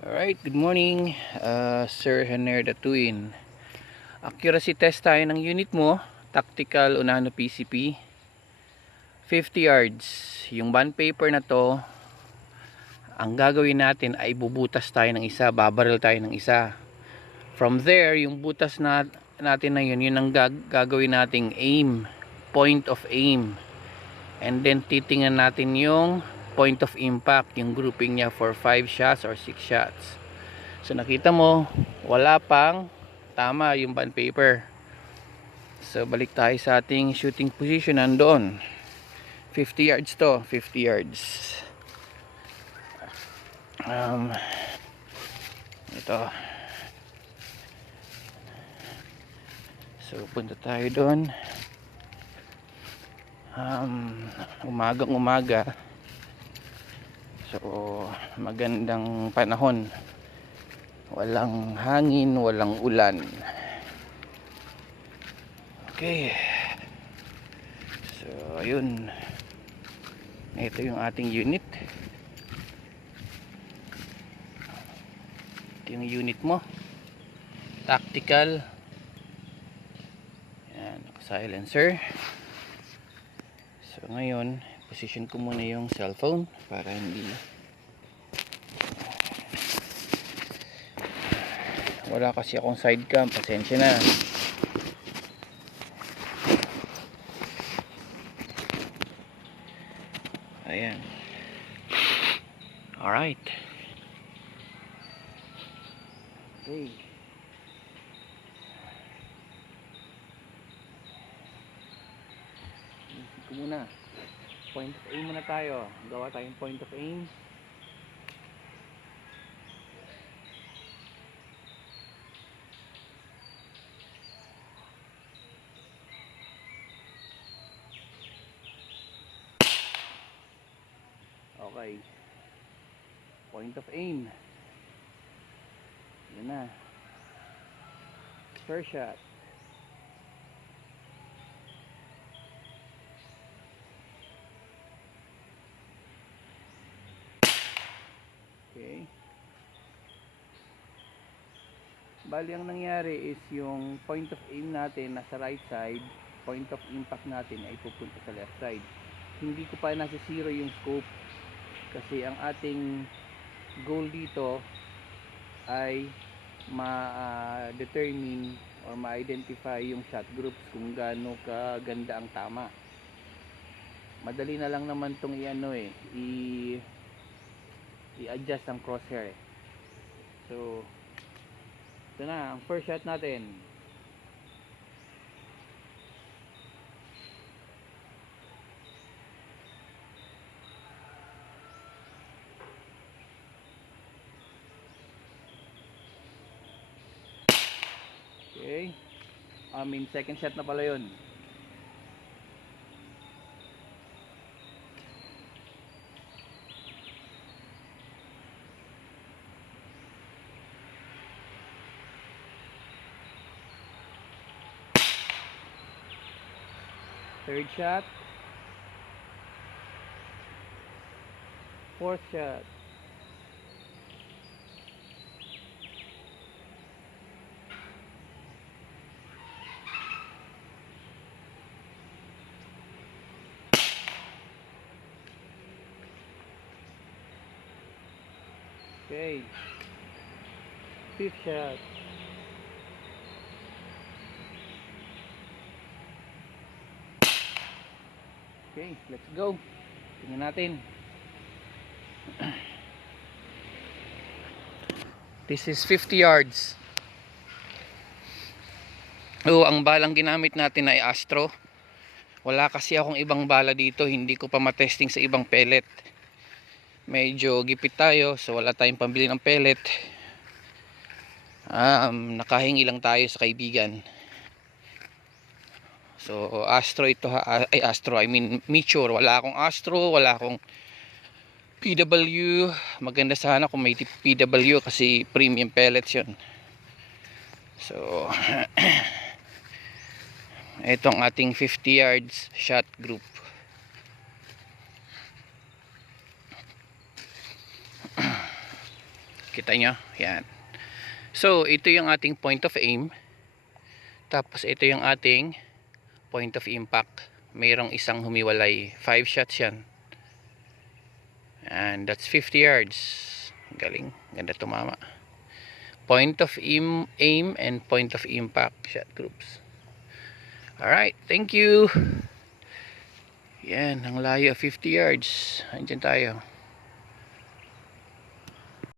Alright, good morning, Sir Henner Datuin. Accuracy test tayo ng unit mo. Tactical Unano PCP 50 yards. Yung bond paper na to, ang gagawin natin ay bubutas tayo ng isa, babaril tayo ng isa. From there, yung butas natin na yun ang gagawin nating aim, point of aim. And then titingnan natin yung point of impact, yung grouping niya for 5 shots or 6 shots. So nakita mo, wala pang tama yung bond paper. So balik tayo sa ating shooting position. Nandoon 50 yards to, 50 yards. Ito. So punta tayo doon. Umagang umaga. So magandang panahon, walang hangin, walang ulan. Okay, so ayun, ito yung ating unit. Ito yung unit mo, tactical. Yan, silencer. So ngayon, position ko muna yung cellphone para hindi wala kasi akong side cam, pasensya na. Ayan, alright. Okay, isip ko muna, point of aim muna tayo. Gawa tayong point of aim. Okay, point of aim. Yan na, first shot. Okay, bali ang nangyari is yung point of aim natin nasa right side, point of impact natin ay pupunta sa left side. Hindi ko pa nasa zero yung scope kasi ang ating goal dito ay ma-determine or ma-identify yung shot groups kung gaano kaganda ang tama. Madali na lang naman tong i-adjust ang crosshair. So ito na ang first shot natin. Okay, second shot na pala yun. Third shot. Fourth shot. Okay, fifth shot. Okay, let's go. Tingnan natin. This is 50 yards. Ang balang ginamit natin ay Astro. Wala kasi akong ibang bala dito, hindi ko pa matesting sa ibang pellet. Medyo gipit tayo, so wala tayong pambili ng pellet. Nakahingi lang tayo sa kaibigan. So Astro ito ha, Meteor. Wala akong Astro, wala akong PW. Maganda sana kung may PW kasi premium pellets yun. So ito ang ating 50 yards shot group. Kita nyo? Yan. So, ito yung ating point of aim. Tapos, ito yung ating point of impact. Mayroong isang humiwalay. 5 shots yan. And that's 50 yards. Galing. Ganda tumama. Point of aim and point of impact shot groups. Alright. Thank you. Yan. Ang layo. 50 yards. Andyan tayo.